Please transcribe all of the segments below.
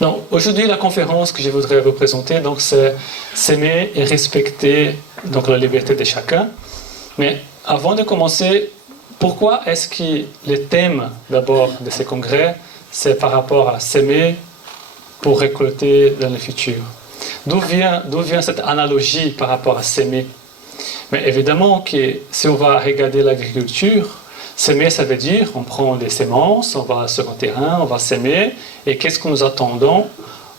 Donc, aujourd'hui, la conférence que je voudrais vous présenter, donc, c'est s'aimer et respecter donc, la liberté de chacun. Mais avant de commencer, pourquoi est-ce que le thème d'abord de ces congrès, c'est par rapport à s'aimer pour récolter dans le futur? D'où vient cette analogie par rapport à s'aimer? Mais évidemment que si on va regarder l'agriculture, s'aimer, ça veut dire on prend des semences, on va sur un terrain, on va s'aimer, et qu'est-ce que nous attendons?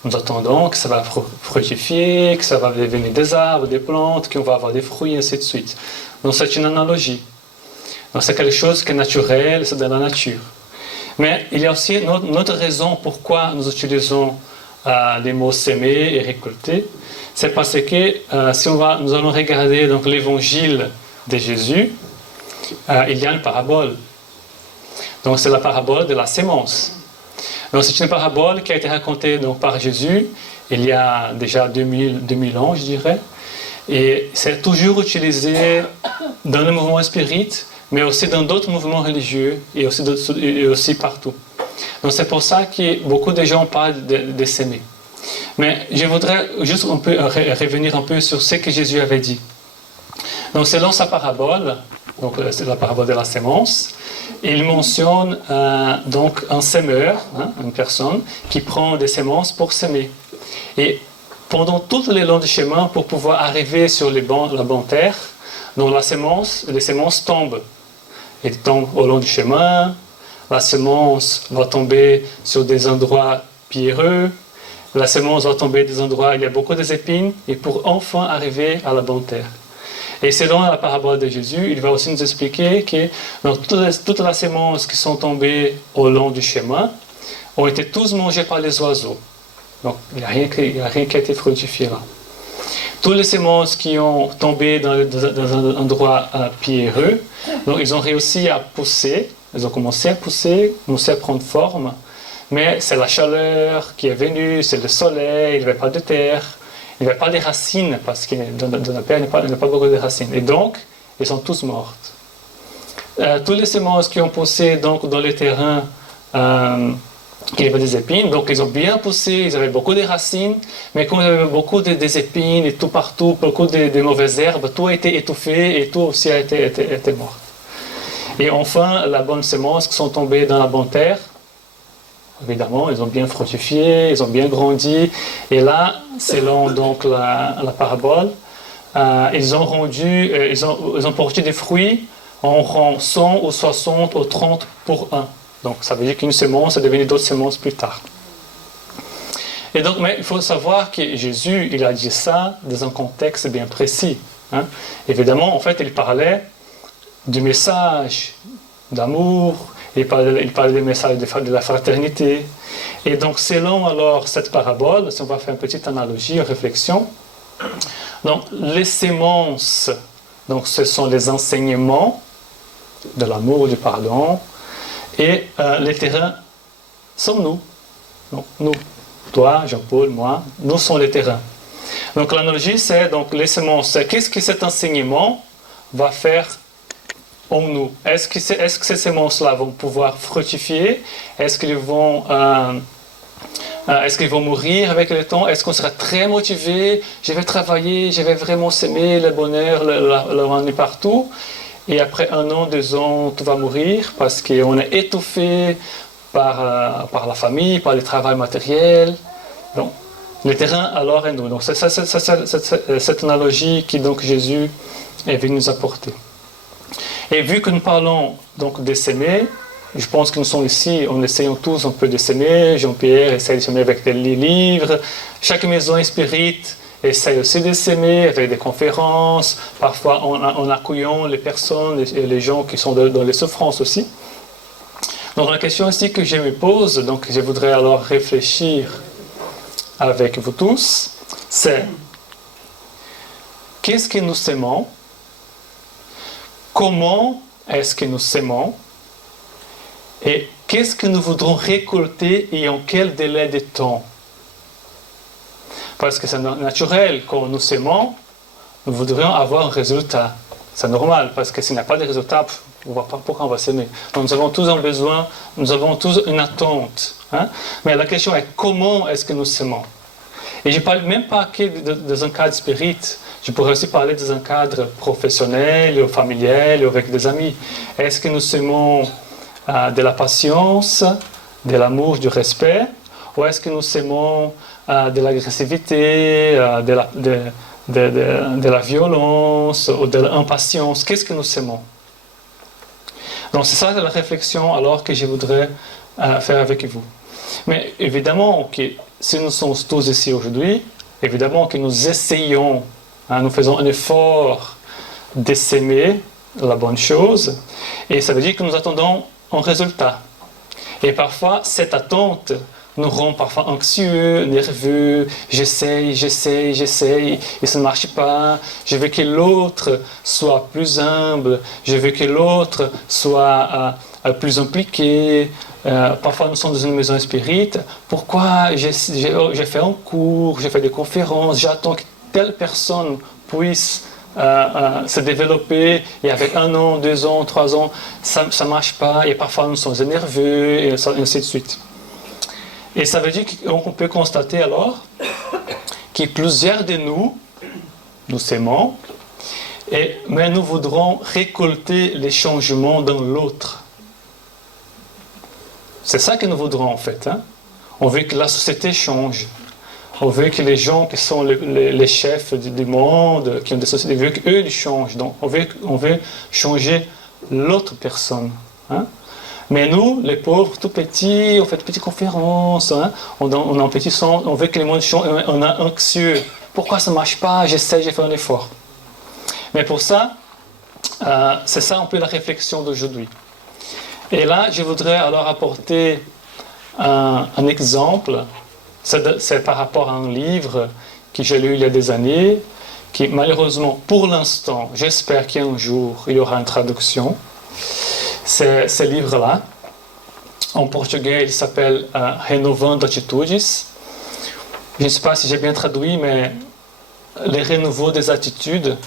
Nous attendons que ça va fructifier, que ça va devenir des arbres, des plantes, qu'on va avoir des fruits, et ainsi de suite. Donc c'est une analogie. Donc c'est quelque chose qui est naturel, c'est dans la nature. Mais il y a aussi une autre raison pourquoi nous utilisons les mots s'aimer et récolter. C'est parce que si nous allons regarder donc, l'évangile de Jésus, il y a une parabole. Donc c'est la parabole de la sémence. Donc c'est une parabole qui a été racontée donc, par Jésus il y a déjà 2000 ans, je dirais. Et c'est toujours utilisé dans le mouvement spirit, mais aussi dans d'autres mouvements religieux et aussi partout. Donc c'est pour ça que beaucoup de gens parlent de s'aimer. Mais je voudrais juste revenir un peu sur ce que Jésus avait dit. Donc selon sa parabole, donc c'est la parabole de la sémence, il mentionne donc un semeur, une personne qui prend des semences pour s'aimer. Et pendant tout le long du chemin, pour pouvoir arriver sur la bonne terre, donc les semences tombent. Elles tombent au long du chemin, la semence va tomber sur des endroits pierreux, la semence va tomber des endroits où il y a beaucoup d'épines, et pour enfin arriver à la bonne terre. Et selon la parabole de Jésus, il va aussi nous expliquer que donc, toutes les semences qui sont tombées au long du chemin ont été tous mangées par les oiseaux. Donc il n'y a rien qui a été fructifié là. Toutes les semences qui ont tombé dans un endroit pierreux, donc ils ont réussi à pousser, ils ont commencé à pousser, commencé à prendre forme, mais c'est la chaleur qui est venue, c'est le soleil, il n'y avait pas de terre, il n'y avait pas de racines, parce que dans la terre, il n'y a pas beaucoup de racines. Et donc, ils sont tous mortes. Toutes les semences qui ont poussé donc, dans les terrains qui avaient des épines, donc ils ont bien poussé, ils avaient beaucoup de racines, mais comme il y avait beaucoup des épines et tout partout, beaucoup de mauvaises herbes, tout a été étouffé et tout aussi a été mort. Et enfin, la bonne semence qui sont tombées dans la bonne terre, évidemment, ils ont bien fructifié, ils ont bien grandi. Et là, selon donc la parabole, ils ont porté des fruits en rang 100 ou 60 ou 30 pour 1. Donc ça veut dire qu'une semence est devenue d'autres semences plus tard. Et donc, mais il faut savoir que Jésus, il a dit ça dans un contexte bien précis. Évidemment, en fait, il parlait du message d'amour, il parlait du message de la fraternité. Et donc, selon alors cette parabole, si on va faire une petite analogie, une réflexion, donc les semences, donc ce sont les enseignements de l'amour, du pardon, et les terrains sommes nous. Donc, nous, toi, Jean-Paul, moi, nous sommes les terrains. Donc l'analogie, c'est donc les semences. Qu'est-ce que cet enseignement va faire en nous? Est-ce que ces semences-là vont pouvoir fructifier? Est-ce qu'ils vont mourir avec le temps? Est-ce qu'on sera très motivé? Je vais travailler, je vais vraiment s'aimer, le bonheur, le ramener partout. Et après 1 an, 2 ans, tout va mourir parce qu'on est étouffé par la famille, par le travail matériel. Donc, le terrain alors est nous. Donc, c'est cette analogie que donc, Jésus est venu nous apporter. Et vu que nous parlons donc de s'aimer, je pense que nous sommes ici, on essayons tous un peu de s'aimer. Jean-Pierre essaie de s'aimer avec des livres. Chaque maison spirite essaie aussi de s'aimer avec des conférences, parfois en accueillant les personnes et les gens qui sont dans les souffrances aussi. Donc la question ici que je me pose, donc je voudrais alors réfléchir avec vous tous, c'est qu'est-ce que nous s'aimons? Comment est-ce que nous s'aimons? Et qu'est-ce que nous voudrons récolter et en quel délai de temps? Parce que c'est naturel, quand nous s'aimons, nous voudrions avoir un résultat. C'est normal, parce que s'il n'y a pas de résultat, on ne voit pas pourquoi on va s'aimer. Donc nous avons tous un besoin, nous avons tous une attente Hein? Mais la question est comment est-ce que nous s'aimons? Et je ne parle même pas que dans un cadre spirit. Je pourrais aussi parler dans un cadre professionnel, ou familial, ou avec des amis. Est-ce que nous s'aimons de la patience, de l'amour, du respect, ou est-ce que nous s'aimons de l'agressivité, de la violence, ou de l'impatience? Qu'est-ce que nous s'aimons? Donc c'est ça la réflexion alors que je voudrais faire avec vous. Mais évidemment que si nous sommes tous ici aujourd'hui, évidemment que nous essayons, nous faisons un effort de s'aimer la bonne chose, et ça veut dire que nous attendons un résultat. Et parfois, cette attente nous rend parfois anxieux, nerveux, j'essaye, et ça ne marche pas, je veux que l'autre soit plus humble, je veux que l'autre soit plus impliqué. Parfois nous sommes dans une maison spirite, pourquoi j'ai fait un cours, j'ai fait des conférences, j'attends que telle personne puisse se développer, et avec 1 an, 2 ans, 3 ans, ça ne marche pas, et parfois nous sommes nerveux, et ainsi de suite. Et ça veut dire qu'on peut constater alors que plusieurs de nous s'aimons, mais nous voudrons récolter les changements dans l'autre. C'est ça que nous voudrons en fait. Hein? On veut que la société change. On veut que les gens qui sont les chefs du monde, qui ont des sociétés, on veut qu'eux ils changent. Donc on veut changer l'autre personne. Hein? Mais nous, les pauvres, tout petits, on fait de petites conférences, hein? on est en petit centre, on veut que les monde change, on est anxieux. Pourquoi ça ne marche pas? J'essaie, j'ai fait un effort. Mais pour ça, c'est ça un peu la réflexion d'aujourd'hui. Et là, je voudrais alors apporter un exemple. C'est par rapport à un livre que j'ai lu il y a des années, qui malheureusement, pour l'instant, j'espère qu'un jour, il y aura une traduction. C'est ce livre-là. En portugais, il s'appelle Renovando Atitudes. Je ne sais pas si j'ai bien traduit, mais Les renouveaux des attitudes.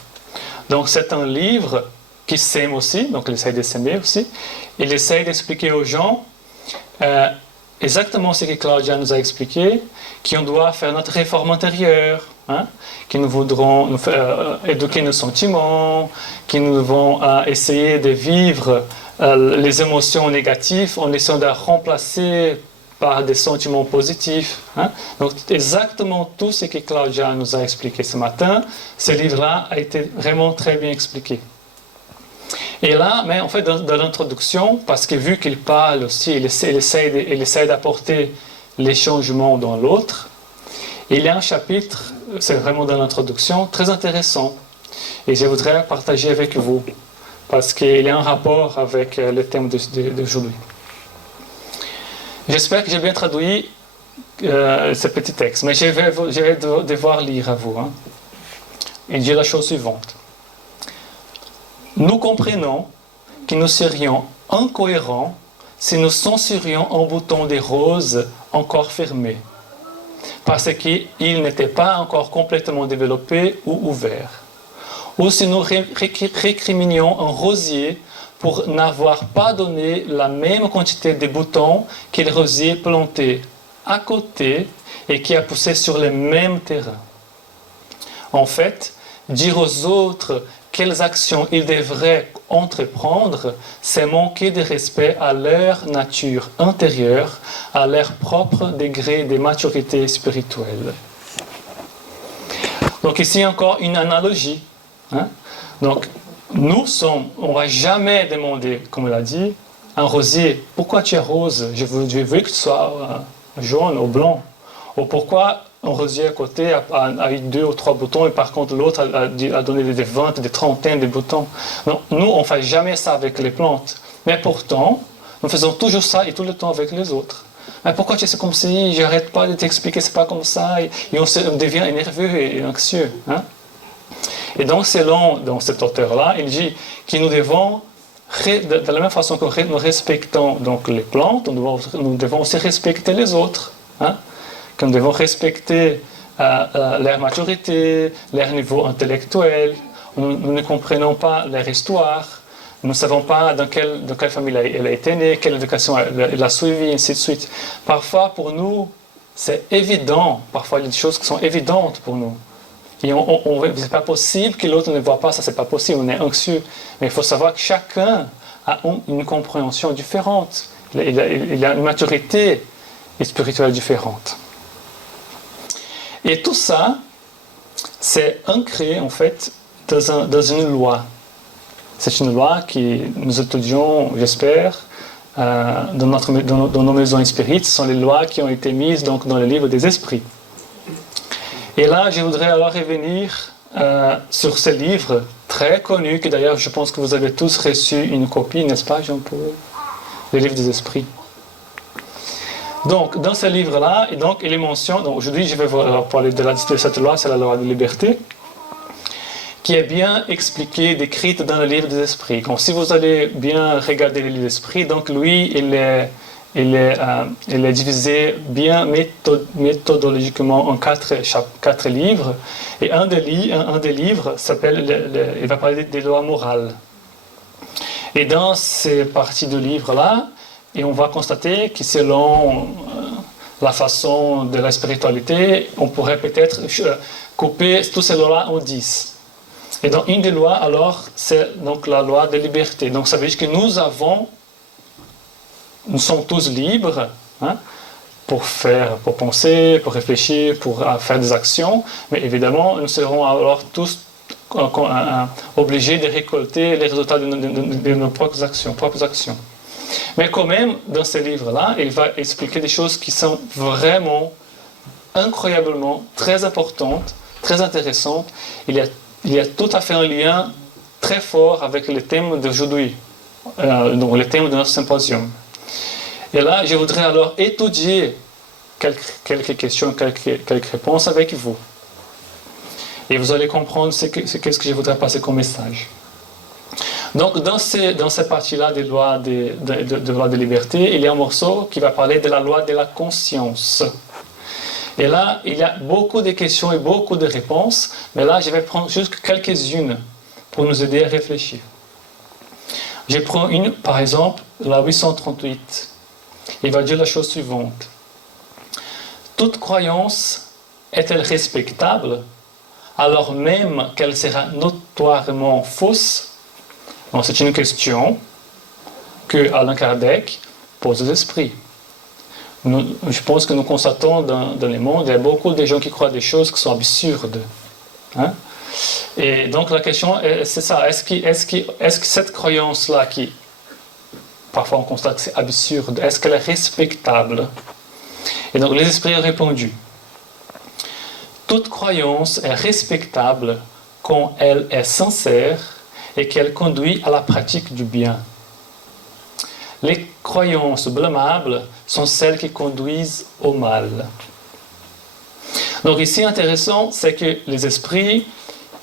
Donc c'est un livre qui s'aime aussi, donc il essaie de s'aimer aussi. Il essaie d'expliquer aux gens exactement ce que Claudia nous a expliqué, qu'on doit faire notre réforme intérieure, hein, que nous voudrons éduquer nos sentiments, que nous devons essayer de vivre les émotions négatives en essayant de remplacer par des sentiments positifs. Hein. Donc exactement tout ce que Claudia nous a expliqué ce matin, ce livre-là a été vraiment très bien expliqué. Et là, mais en fait, dans l'introduction, parce que vu qu'il parle aussi, il essaie d'apporter les changements dans l'autre, il y a un chapitre, c'est vraiment dans l'introduction, très intéressant. Et je voudrais partager avec vous, parce qu'il y a un rapport avec le thème d'aujourd'hui. J'espère que j'ai bien traduit ce petit texte, mais je vais devoir lire à vous. Hein. Il dit la chose suivante. Nous comprenons que nous serions incohérents si nous censurions un bouton de rose encore fermé, parce qu'il n'était pas encore complètement développé ou ouvert, ou si nous récriminions un rosier pour n'avoir pas donné la même quantité de boutons que le rosier planté à côté et qui a poussé sur le même terrain. En fait, dire aux autres quelles actions ils devraient entreprendre, c'est manquer de respect à leur nature intérieure, à leur propre degré de maturité spirituelle. Donc ici encore une analogie. Hein? Donc on ne va jamais demander, comme il a dit, un rosier, pourquoi tu es rose? Je veux que tu sois jaune ou blanc. Ou pourquoi un rosier à côté a eu 2 ou 3 boutons et par contre l'autre a donné des 20, des trentaines de boutons. Non, nous, on ne fait jamais ça avec les plantes. Mais pourtant, nous faisons toujours ça et tout le temps avec les autres. Mais pourquoi tu es comme si, j'arrête pas de t'expliquer, c'est pas comme ça, et on devient nerveux et anxieux. Hein? Et donc, selon cet auteur-là, il dit que nous devons, de la même façon que nous respectons donc, les plantes, nous devons aussi respecter les autres. Hein? Que nous devons respecter leur maturité, leur niveau intellectuel. Nous ne comprenons pas leur histoire. Nous ne savons pas dans quelle famille elle a été née, quelle éducation elle a suivi, ainsi de suite. Parfois, pour nous, c'est évident. Parfois, il y a des choses qui sont évidentes pour nous. Et c'est pas possible que l'autre ne voit pas ça, c'est pas possible, on est anxieux. Mais il faut savoir que chacun a une compréhension différente. Il a une maturité spirituelle différente. Et tout ça, c'est ancré en fait dans une loi. C'est une loi que nous étudions, j'espère, dans nos maisons spirites. Ce sont les lois qui ont été mises donc, dans le livre des esprits. Et là, je voudrais alors revenir sur ce livre très connu, que d'ailleurs je pense que vous avez tous reçu une copie, n'est-ce pas Jean-Paul? Le livre des esprits. Donc, dans ce livre-là, il est mentionné, aujourd'hui je vais vous parler de cette loi, c'est la loi de liberté, qui est bien expliquée, décrite dans le livre des esprits. Donc, si vous allez bien regarder le livre des esprits, donc lui, il est divisé bien méthodologiquement en quatre livres. Et un des livres s'appelle, il va parler des lois morales. Et dans ces parties du livre-là, on va constater que selon la façon de la spiritualité, on pourrait peut-être couper tous ces lois-là en 10. Et dans une des lois, alors, c'est donc la loi de liberté. Donc ça veut dire que nous sommes tous libres pour penser, pour réfléchir, pour faire des actions, mais évidemment, nous serons alors tous obligés de récolter les résultats de nos propres actions. Mais quand même, dans ce livre-là, il va expliquer des choses qui sont vraiment, incroyablement, très importantes, très intéressantes. Il y a tout à fait un lien très fort avec le thème d'aujourd'hui, donc le thème de notre symposium. Et là, je voudrais alors étudier quelques questions, quelques réponses avec vous. Et vous allez comprendre qu'est-ce que je voudrais passer comme message. Donc, dans cette partie-là des lois de loi de liberté, il y a un morceau qui va parler de la loi de la conscience. Et là, il y a beaucoup de questions et beaucoup de réponses, mais là, je vais prendre juste quelques-unes pour nous aider à réfléchir. Je prends une, par exemple, la 838. Il va dire la chose suivante. Toute croyance est-elle respectable alors même qu'elle sera notoirement fausse? Bon, c'est une question que Allan Kardec pose aux esprits. Je pense que nous constatons dans le monde, il y a beaucoup de gens qui croient des choses qui sont absurdes. Et donc la question, c'est ça. Est-ce que cette croyance-là, qui parfois on constate que c'est absurde, est-ce qu'elle est respectable? Et donc les esprits ont répondu. Toute croyance est respectable quand elle est sincère et qu'elle conduit à la pratique du bien. Les croyances blâmables sont celles qui conduisent au mal. Donc ici, intéressant, c'est que les esprits,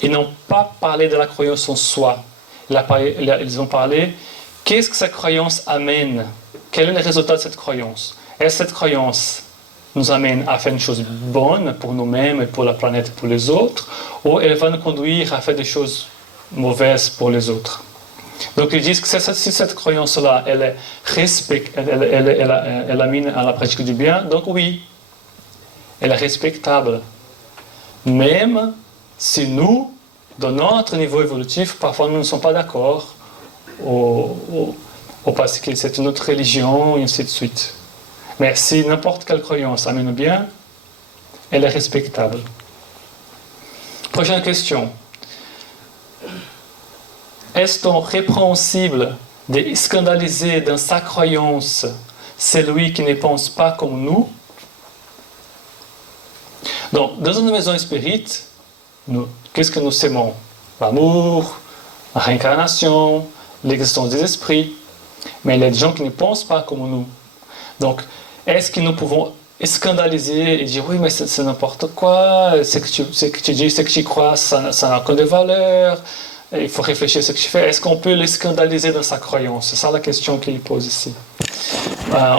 ils n'ont pas parlé de la croyance en soi. Ils ont parlé, qu'est-ce que cette croyance amène? Quel est le résultat de cette croyance? Est-ce que cette croyance nous amène à faire une chose bonne pour nous-mêmes et pour la planète et pour les autres, ou elle va nous conduire à faire des choses mauvaises pour les autres? Donc ils disent que si cette croyance-là, elle amène à la pratique du bien, donc oui, elle est respectable. Même si nous, dans notre niveau évolutif, parfois nous ne sommes pas d'accord, ou parce que c'est une autre religion, et ainsi de suite. Mais si n'importe quelle croyance amène au bien, elle est respectable. Prochaine question. Est-on répréhensible de scandaliser dans sa croyance celui qui ne pense pas comme nous? Donc, dans une maison spirite, qu'est-ce que nous aimons? L'amour, la réincarnation, l'existence des esprits. Mais il y a des gens qui ne pensent pas comme nous. Donc, est-ce que nous pouvons scandaliser et dire oui, mais c'est n'importe quoi, ce que tu dis, ce que tu crois, ça n'a aucune de valeur, il faut réfléchir à ce que tu fais. Est-ce qu'on peut les scandaliser dans sa croyance? C'est ça la question qu'il pose ici.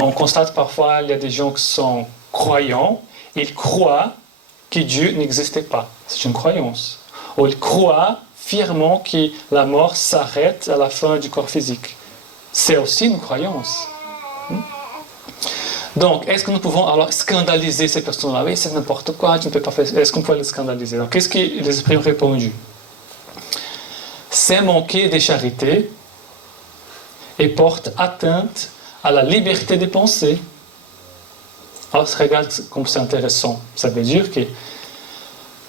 On constate parfois il y a des gens qui sont croyants, ils croient que Dieu n'existait pas. C'est une croyance. ou ils croient fièrement que la mort s'arrête à la fin du corps physique. C'est aussi une croyance. Donc, est-ce que nous pouvons alors scandaliser ces personnes-là? Oui, c'est n'importe quoi, tu ne peux pas faire. Est-ce qu'on peut les scandaliser? Donc, qu'est-ce que les esprits ont répondu? C'est manquer de charité et porte atteinte à la liberté des pensées. Alors, regarde comme c'est intéressant. Ça veut dire que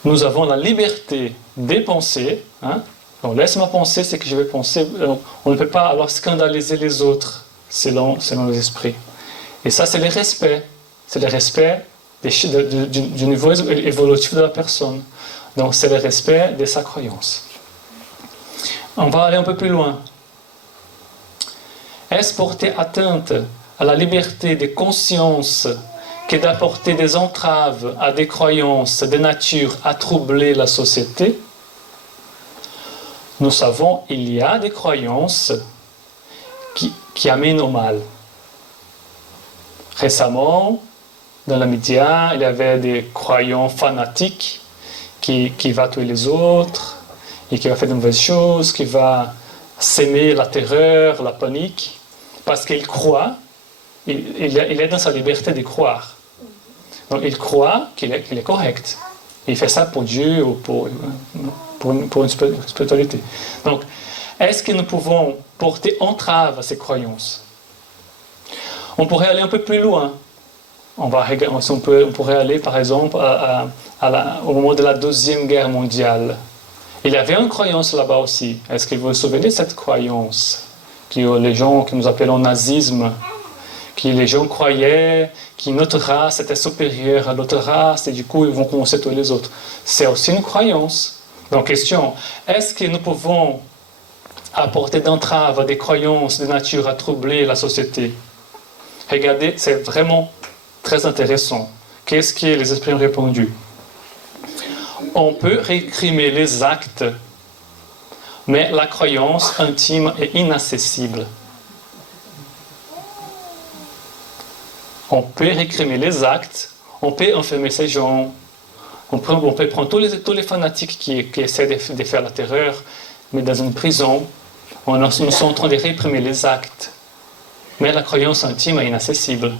nous avons la liberté des pensées. Hein? Donc, laisse-moi penser ce que je vais penser. On ne peut pas alors scandaliser les autres selon les esprits. Et ça, c'est le respect. C'est le respect du niveau évolutif de la personne. Donc, c'est le respect de sa croyance. On va aller un peu plus loin. Est-ce porter atteinte à la liberté de conscience que d'apporter des entraves à des croyances de nature à troubler la société? Nous savons qu'il y a des croyances qui amènent au mal. Récemment, dans les médias, il y avait des croyants fanatiques qui vont tuer les autres et qui va faire de mauvaises choses, qui va s'aimer la terreur, la panique, parce qu'il croit, il est dans sa liberté de croire. Donc il croit qu'il est correct. Il fait ça pour Dieu ou pour une spiritualité. Donc, est-ce que nous pouvons porter entrave à ces croyances? On pourrait aller un peu plus loin. On pourrait aller, par exemple, au moment de la Deuxième Guerre mondiale. Il y avait une croyance là-bas aussi. Est-ce que vous vous souvenez de cette croyance? Les gens que nous appelons nazisme, que les gens croyaient que notre race était supérieure à l'autre race et du coup ils vont commencer tous les autres. C'est aussi une croyance. Donc question, est-ce que nous pouvons apporter d'entrave à des croyances de nature à troubler la société? Regardez, c'est vraiment très intéressant. Qu'est-ce que les esprits ont répondu? On peut réprimer les actes, mais la croyance intime est inaccessible. On peut réprimer les actes, on peut enfermer ces gens, on peut prendre tous les fanatiques qui essaient de faire la terreur, mais dans une prison, nous sommes en train de réprimer les actes. Mais la croyance intime est inaccessible.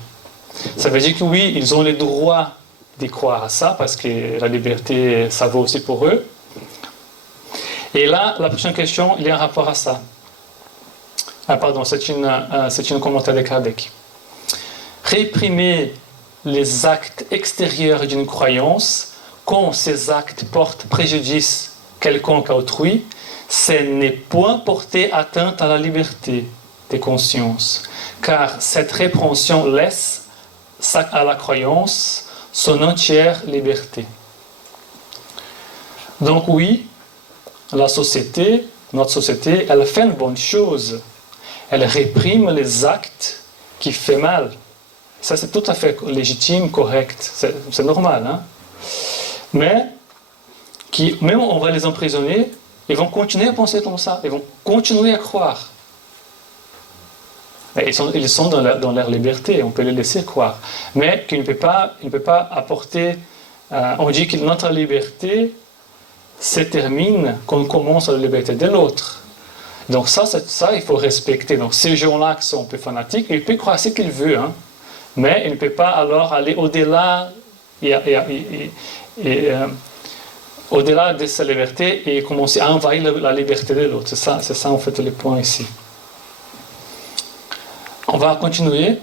Ça veut dire que oui, ils ont le droit de croire à ça, parce que la liberté, ça vaut aussi pour eux. Et là, la prochaine question, il y a un rapport à ça. C'est un commentaire de Kardec. Réprimer les actes extérieurs d'une croyance, quand ces actes portent préjudice quelconque à autrui, ce n'est point porter atteinte à la liberté des consciences, car cette répréhension laisse à la croyance son entière liberté. Donc oui, notre société, elle fait une bonne chose. Elle réprime les actes qui font mal. Ça, c'est tout à fait légitime, correct. C'est normal. Hein? Mais, même on va les emprisonner, ils vont continuer à penser comme ça. Ils vont continuer à croire. Et ils sont dans leur liberté, on peut les laisser croire. Mais qu'il ne peut pas apporter... on dit que notre liberté se termine quand on commence la liberté de l'autre. Donc ça, il faut respecter. Donc ces gens-là qui sont un peu fanatiques, ils peuvent croire ce qu'ils veulent, hein, mais ils ne peuvent pas alors aller au-delà au-delà de sa liberté et commencer à envahir la liberté de l'autre. C'est ça en fait le point ici. On va continuer.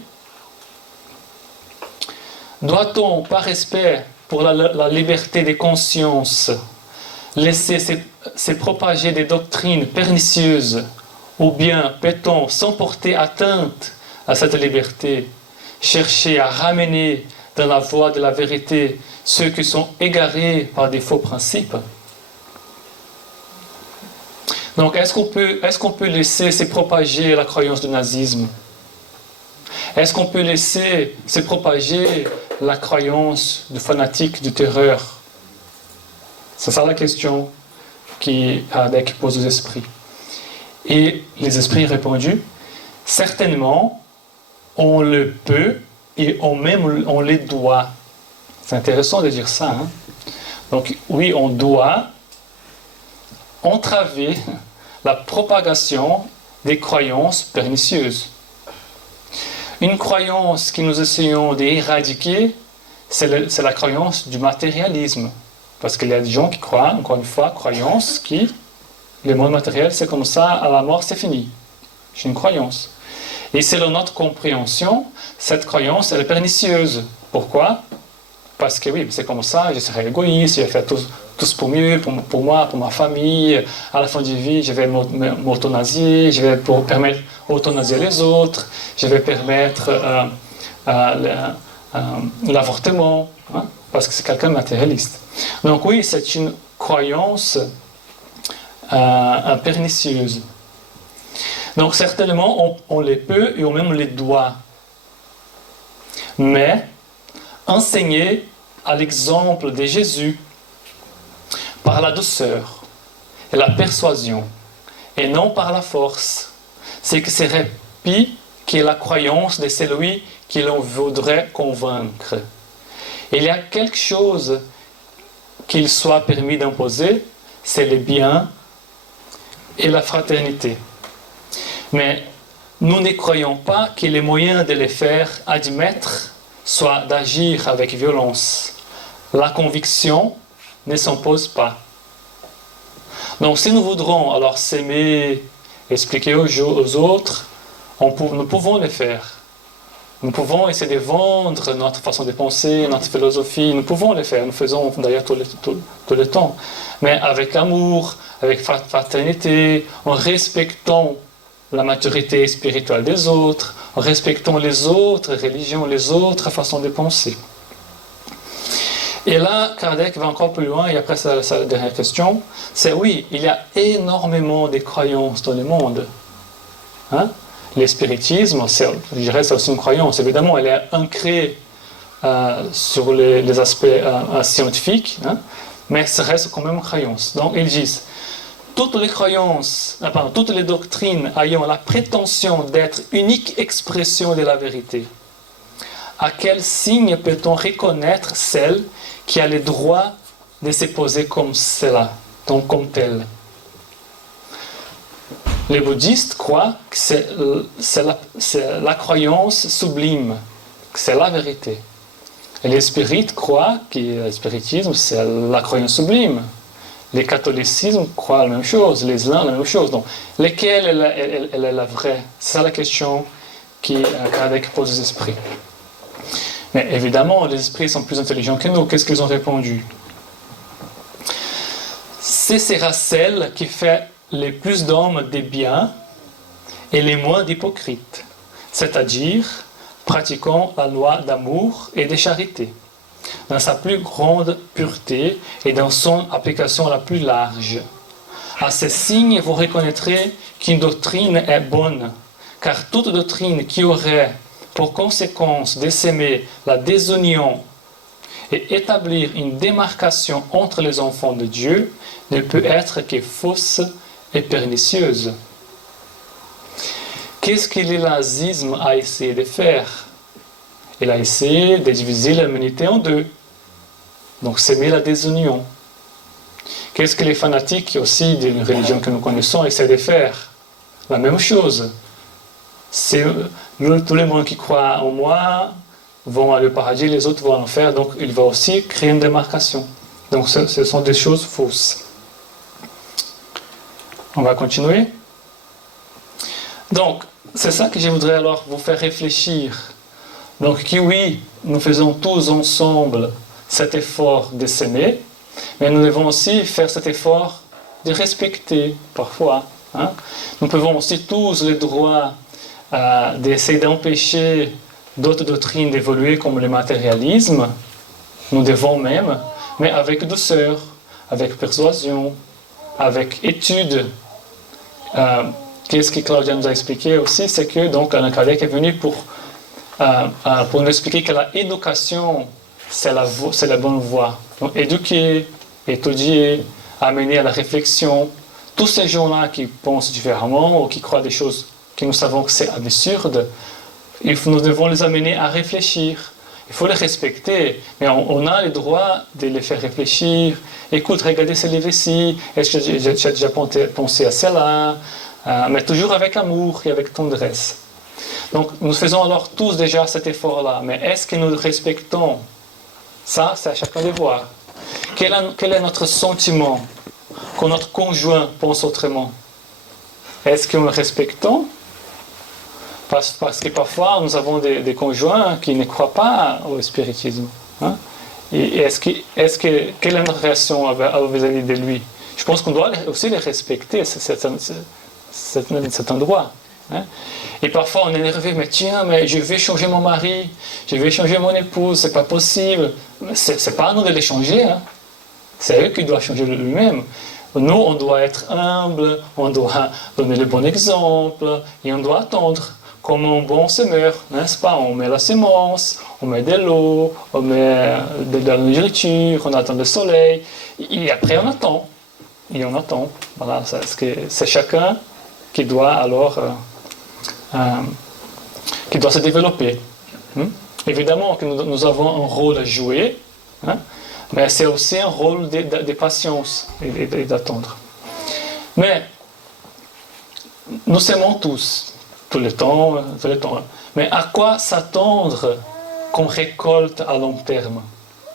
Doit-on, par respect pour la liberté des consciences, laisser se propager des doctrines pernicieuses, ou bien peut-on, sans porter atteinte à cette liberté, chercher à ramener dans la voie de la vérité ceux qui sont égarés par des faux principes? Donc, est-ce qu'on peut laisser se propager la croyance du nazisme? Est-ce qu'on peut laisser se propager la croyance du fanatique, du terreur? C'est ça la question qui pose aux esprits. Et les esprits répondu, certainement, on le peut et on le doit. C'est intéressant de dire ça. Hein? Donc oui, on doit entraver la propagation des croyances pernicieuses. Une croyance que nous essayons d'éradiquer, c'est la croyance du matérialisme. Parce qu'il y a des gens qui croient, encore une fois, croyance qui, le monde matériel, c'est comme ça, à la mort, c'est fini. C'est une croyance. Et selon notre compréhension, cette croyance, elle est pernicieuse. Pourquoi? Parce que oui, c'est comme ça, je serai égoïste, je vais faire tout pour mieux, pour moi, pour ma famille. À la fin de vie, je vais m'euthanasier, je vais permettre d'euthanasier les autres, je vais permettre l'avortement, hein, parce que c'est quelqu'un de matérialiste. Donc oui, c'est une croyance pernicieuse. Donc certainement, on les peut et on même les doit. Mais enseigner à l'exemple de Jésus par la douceur et la persuasion et non par la force, c'est que serait pire que la croyance de celui qui l'on voudrait convaincre. Il y a quelque chose qu'il soit permis d'imposer, c'est le bien et la fraternité. Mais nous ne croyons pas que les moyens de les faire admettre soit d'agir avec violence. La conviction ne s'impose pas. Donc si nous voudrons alors s'aimer, expliquer aux autres, nous pouvons le faire. Nous pouvons essayer de vendre notre façon de penser, notre philosophie, nous pouvons le faire, nous faisons d'ailleurs tout le temps. Mais avec amour, avec fraternité, en respectant la maturité spirituelle des autres, en respectant les autres religions, les autres façons de penser. Et là, Kardec va encore plus loin, et après sa dernière question, c'est oui, il y a énormément de croyances dans le monde. Hein? Le spiritisme, je dirais, c'est aussi une croyance. Évidemment, elle est ancrée sur les aspects scientifiques, hein? Mais ça reste quand même une croyance. Donc, ils disent, toutes les croyances, toutes les doctrines ayant la prétention d'être unique expression de la vérité, à quel signe peut-on reconnaître celle qui a le droit de se poser comme cela, donc comme telle? Les bouddhistes croient que c'est la croyance sublime, que c'est la vérité. Et les spirites croient que le spiritisme, c'est la croyance sublime. Les catholicismes croient la même chose, les islam la même chose. Donc, laquelle elle est la vraie? C'est ça la question que Kardec pose aux esprits. Mais évidemment, les esprits sont plus intelligents que nous. Qu'est-ce qu'ils ont répondu? Ce sera celle qui fait les plus d'hommes des biens et les moins d'hypocrites, c'est-à-dire pratiquant la loi d'amour et de charité, dans sa plus grande pureté et dans son application la plus large. À ces signes, vous reconnaîtrez qu'une doctrine est bonne, car toute doctrine qui aurait pour conséquence d'essaimer la désunion et établir une démarcation entre les enfants de Dieu ne peut être que fausse et pernicieuse. Qu'est-ce que le nazisme a essayé de faire? Il a essayé de diviser l'humanité en deux, donc s'aimer la désunion. Qu'est-ce que les fanatiques aussi d'une religion que nous connaissons essaient de faire? La même chose. C'est tous les gens qui croient en moi vont aller au paradis, les autres vont en enfer, donc il va aussi créer une démarcation. Donc ce sont des choses fausses. On va continuer. Donc, c'est ça que je voudrais alors vous faire réfléchir. Donc, que oui, nous faisons tous ensemble cet effort de s'aimer, mais nous devons aussi faire cet effort de respecter parfois. Hein. Nous pouvons aussi tous le droit d'essayer d'empêcher d'autres doctrines d'évoluer comme le matérialisme. Nous devons même, mais avec douceur, avec persuasion, avec étude. Qu'est-ce que Claudia nous a expliqué aussi, c'est que donc Alain Kardec est venu pour nous expliquer que l'éducation, c'est la bonne voie. Donc éduquer, étudier, amener à la réflexion. Tous ces gens-là qui pensent différemment ou qui croient des choses que nous savons que c'est absurde, nous devons les amener à réfléchir. il faut les respecter, mais on a le droit de les faire réfléchir. Écoute, regardez ce livre-ci, est-ce que j'ai déjà pensé à cela? Mais toujours avec amour et avec tendresse. Donc nous faisons alors tous déjà cet effort-là, mais est-ce que nous respectons? Ça, c'est à chacun de voir. Quel est notre sentiment quand notre conjoint pense autrement? Est-ce que nous le respectons? Parce que parfois, nous avons des conjoints qui ne croient pas au spiritisme. Hein? Et quelle est notre réaction vis-à-vis de lui? Je pense qu'on doit aussi les respecter, cet endroit. Hein? Et parfois, on est énervé, mais tiens, mais je vais changer mon mari, je vais changer mon épouse, c'est pas possible. C'est pas à nous de les changer. Hein? C'est eux qui doivent changer eux-mêmes. Nous, on doit être humble, on doit donner le bon exemple, et on doit attendre. Comme un bon semeur, n'est-ce pas? On met la semence, on met de l'eau, on met de la nourriture, on attend le soleil, et après on attend. Et on attend. Voilà, c'est chacun qui doit alors qui doit se développer. Évidemment que nous avons un rôle à jouer, hein, mais c'est aussi un rôle de patience et d'attendre. Mais nous s'aimons tous. Tout le temps. Mais à quoi s'attendre comme récolte à long terme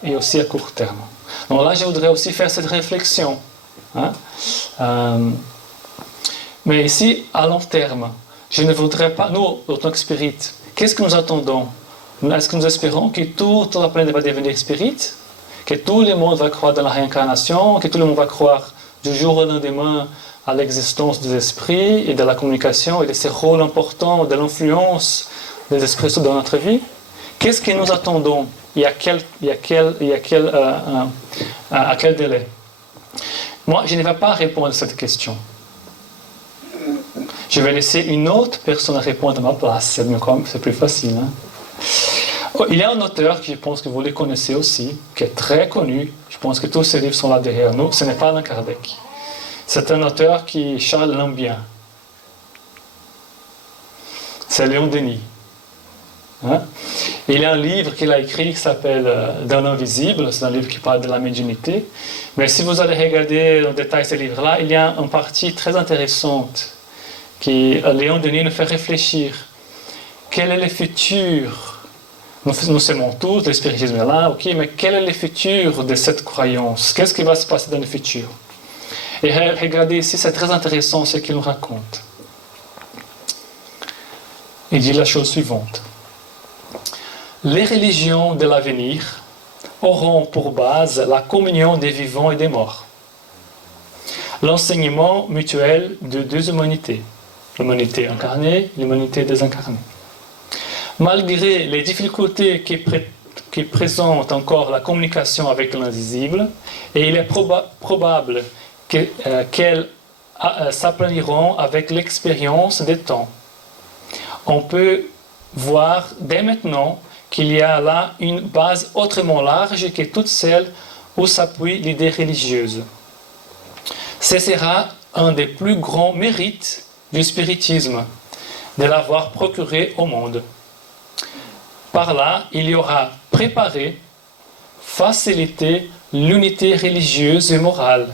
et aussi à court terme? Donc là, je voudrais aussi faire cette réflexion. Hein? Mais ici, à long terme, je ne voudrais pas, nous, en tant que spirit, qu'est-ce que nous attendons? Est-ce que nous espérons que toute la planète va devenir spirit? Que tout le monde va croire dans la réincarnation? Que tout le monde va croire du jour au lendemain à l'existence des esprits et de la communication et de ces rôles importants, de l'influence des esprits dans notre vie? Qu'est-ce que nous attendons et à quel délai? Moi, je ne vais pas répondre à cette question. Je vais laisser une autre personne répondre à ma place. C'est plus facile. Hein? Il y a un auteur que je pense que vous le connaissez aussi, qui est très connu. Je pense que tous ces livres sont là derrière nous. Ce n'est pas Allan Kardec. C'est un auteur qui est Charles Lambien. C'est Léon Denis. Hein? Il y a un livre qu'il a écrit qui s'appelle Dans l'invisible. C'est un livre qui parle de la médiumnité. Mais si vous allez regarder en détail ce livre-là, il y a une partie très intéressante qui Léon Denis nous fait réfléchir. Quel est le futur? Nous savons tous, le spiritisme est là, ok, mais quel est le futur de cette croyance? Qu'est-ce qui va se passer dans le futur? Et regardez ici, c'est très intéressant ce qu'il nous raconte. Il dit la chose suivante. Les religions de l'avenir auront pour base la communion des vivants et des morts. L'enseignement mutuel de deux humanités, l'humanité incarnée et l'humanité désincarnée. Malgré les difficultés qui présentent encore la communication avec l'invisible, et il est probable qu'elles s'aplaniront avec l'expérience des temps. On peut voir dès maintenant qu'il y a là une base autrement large que toutes celles où s'appuie l'idée religieuse. Ce sera un des plus grands mérites du spiritisme, de l'avoir procuré au monde. Par là, il y aura préparé, facilité l'unité religieuse et morale.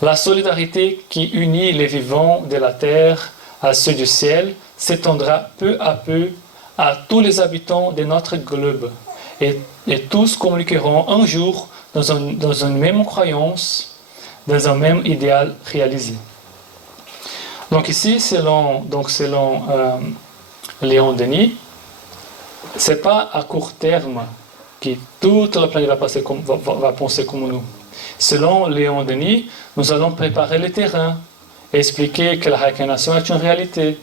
La solidarité qui unit les vivants de la terre à ceux du ciel s'étendra peu à peu à tous les habitants de notre globe. Et tous communiqueront un jour dans une même croyance, dans un même idéal réalisé. Donc ici, selon Léon Denis, ce n'est pas à court terme que toute la planète va penser comme nous. Selon Léon Denis, nous allons préparer le terrain, expliquer que la réincarnation est une réalité,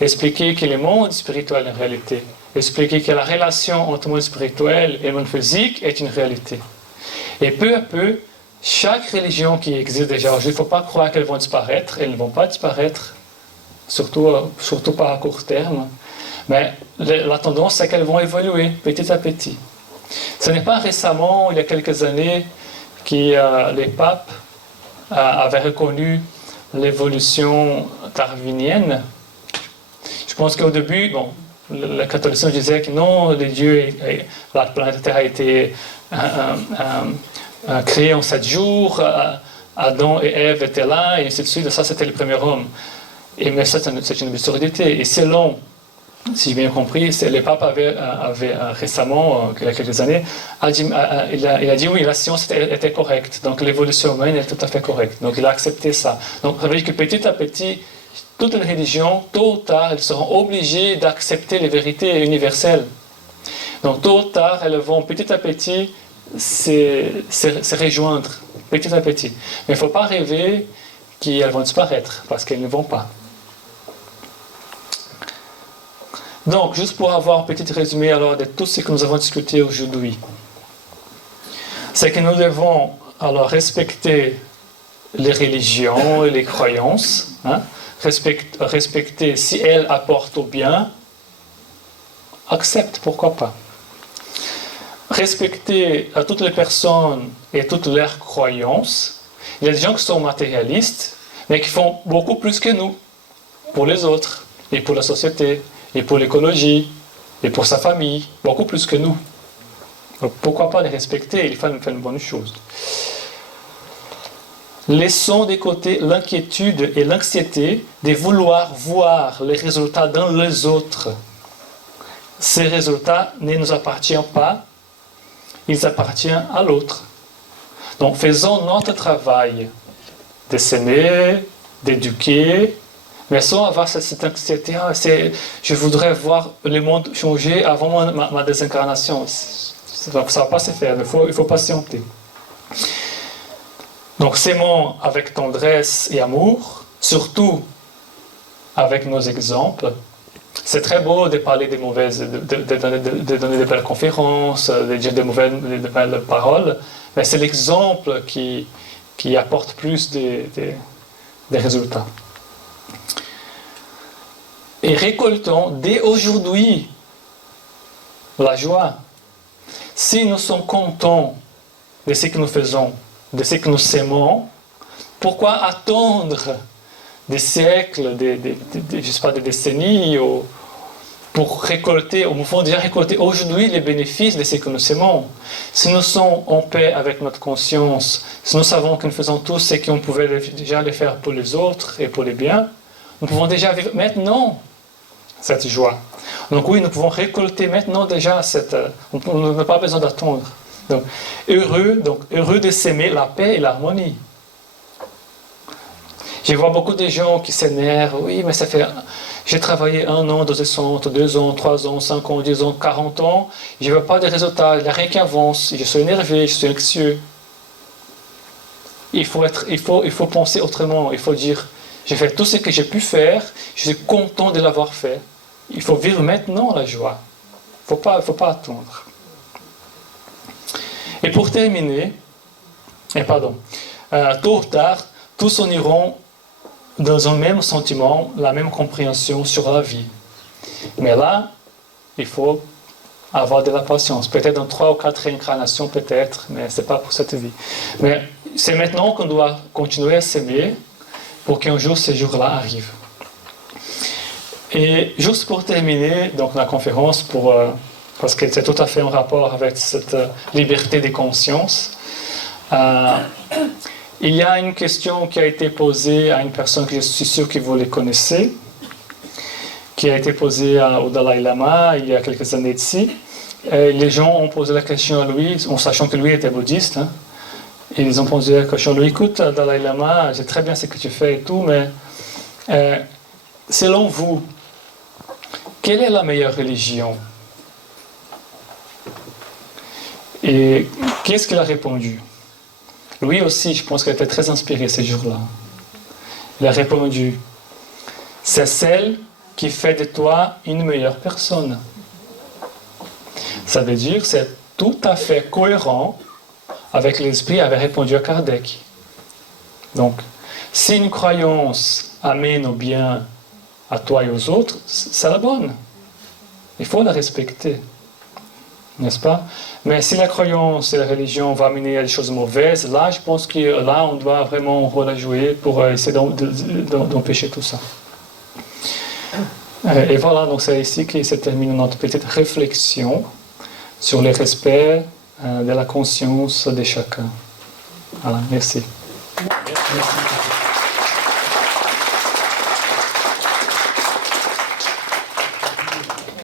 expliquer que le monde spirituel est une réalité, expliquer que la relation entre le monde spirituel et le monde physique est une réalité. Et peu à peu, chaque religion qui existe déjà aujourd'hui, il ne faut pas croire qu'elles vont disparaître, elles ne vont pas disparaître, surtout pas à court terme, mais la tendance c'est qu'elles vont évoluer petit à petit. Ce n'est pas récemment, il y a quelques années, que les papes avaient reconnu l'évolution darwinienne. Je pense qu'au début, le catholicisme disait que non, la planète Terre a été créée en 7 jours, Adam et Ève étaient là, et ainsi de suite, ça c'était le premier homme. Mais ça, c'est une absurdité. Et selon, si j'ai bien compris, le pape avait récemment, il y a quelques années, il a dit oui, la science était correcte, donc l'évolution humaine est tout à fait correcte. Donc il a accepté ça. Donc ça veut dire que petit à petit, toutes les religions, tôt ou tard, elles seront obligées d'accepter les vérités universelles. Donc tôt ou tard, elles vont petit à petit se rejoindre, petit à petit. Mais il ne faut pas rêver qu'elles vont disparaître, parce qu'elles ne vont pas. Donc, juste pour avoir un petit résumé alors de tout ce que nous avons discuté aujourd'hui, c'est que nous devons alors respecter les religions et les croyances, hein, respecter si elles apportent au bien, accepte, pourquoi pas. Respecter à toutes les personnes et toutes leurs croyances. Il y a des gens qui sont matérialistes, mais qui font beaucoup plus que nous, pour les autres, et pour la société, et pour l'écologie, et pour sa famille, beaucoup plus que nous. Donc pourquoi pas les respecter, il fait une bonne chose. Laissons de côté l'inquiétude et l'anxiété de vouloir voir les résultats dans les autres. Ces résultats ne nous appartiennent pas, ils appartiennent à l'autre. Donc faisons notre travail de s'aimer, d'éduquer, mais sans avoir cette anxiété, je voudrais voir le monde changer avant ma désincarnation. Ça ne va pas se faire, il faut patienter. Donc s'aimons avec tendresse et amour, surtout avec nos exemples. C'est très beau de parler des mauvaises, de donner de belles conférences, de dire de belles paroles, mais c'est l'exemple qui apporte plus des résultats. Et récoltons dès aujourd'hui la joie. Si nous sommes contents de ce que nous faisons, de ce que nous s'aimons, pourquoi attendre des siècles, je sais pas, des décennies, pour récolter, nous pouvons déjà récolter aujourd'hui les bénéfices de ce que nous s'aimons. Si nous sommes en paix avec notre conscience, si nous savons que nous faisons tout ce qu'on pouvait déjà le faire pour les autres et pour les biens, nous pouvons déjà vivre maintenant cette joie. Donc oui, nous pouvons récolter maintenant déjà on n'a pas besoin d'attendre. Donc heureux de s'aimer la paix et l'harmonie. Je vois beaucoup de gens qui s'énervent. Oui, mais j'ai travaillé 1 an dans ce centre, 2 ans, 3 ans, 5 ans, 10 ans, 40 ans. Je ne vois pas de résultats, il n'y a rien qui avance. Je suis énervé, je suis anxieux. Il faut penser autrement. Il faut dire, j'ai fait tout ce que j'ai pu faire, je suis content de l'avoir fait. Il faut vivre maintenant la joie. Il ne faut pas attendre. Et pour terminer, tôt ou tard, tous en iront dans un même sentiment, la même compréhension sur la vie. Mais là, il faut avoir de la patience. Peut-être dans 3 ou 4 réincarnations, peut-être, mais ce n'est pas pour cette vie. Mais c'est maintenant qu'on doit continuer à s'aimer pour qu'un jour, ces jours-là arrivent. Et juste pour terminer donc, la conférence, parce que c'est tout à fait en rapport avec cette liberté de conscience, il y a une question qui a été posée à une personne que je suis sûr que vous les connaissez, qui a été posée au Dalai Lama il y a quelques années d'ici. Les gens ont posé la question à lui, en sachant que lui était bouddhiste. Hein, et ils ont posé la question à lui, écoute Dalai Lama, j'ai très bien ce que tu fais et tout, mais selon vous, quelle est la meilleure religion? Et qu'est-ce qu'il a répondu? Lui aussi, je pense qu'il était très inspiré ces jours-là. Il a répondu, c'est celle qui fait de toi une meilleure personne. Ça veut dire que c'est tout à fait cohérent avec l'esprit avait répondu à Kardec. Donc, si une croyance amène au bien à toi et aux autres, c'est la bonne. Il faut la respecter. N'est-ce pas? Mais si la croyance et la religion vont amener à des choses mauvaises, là, je pense que là, on doit vraiment un rôle à jouer pour essayer d'empêcher tout ça. Et voilà, donc c'est ici que se termine notre petite réflexion sur le respect de la conscience de chacun. Voilà, merci. Merci.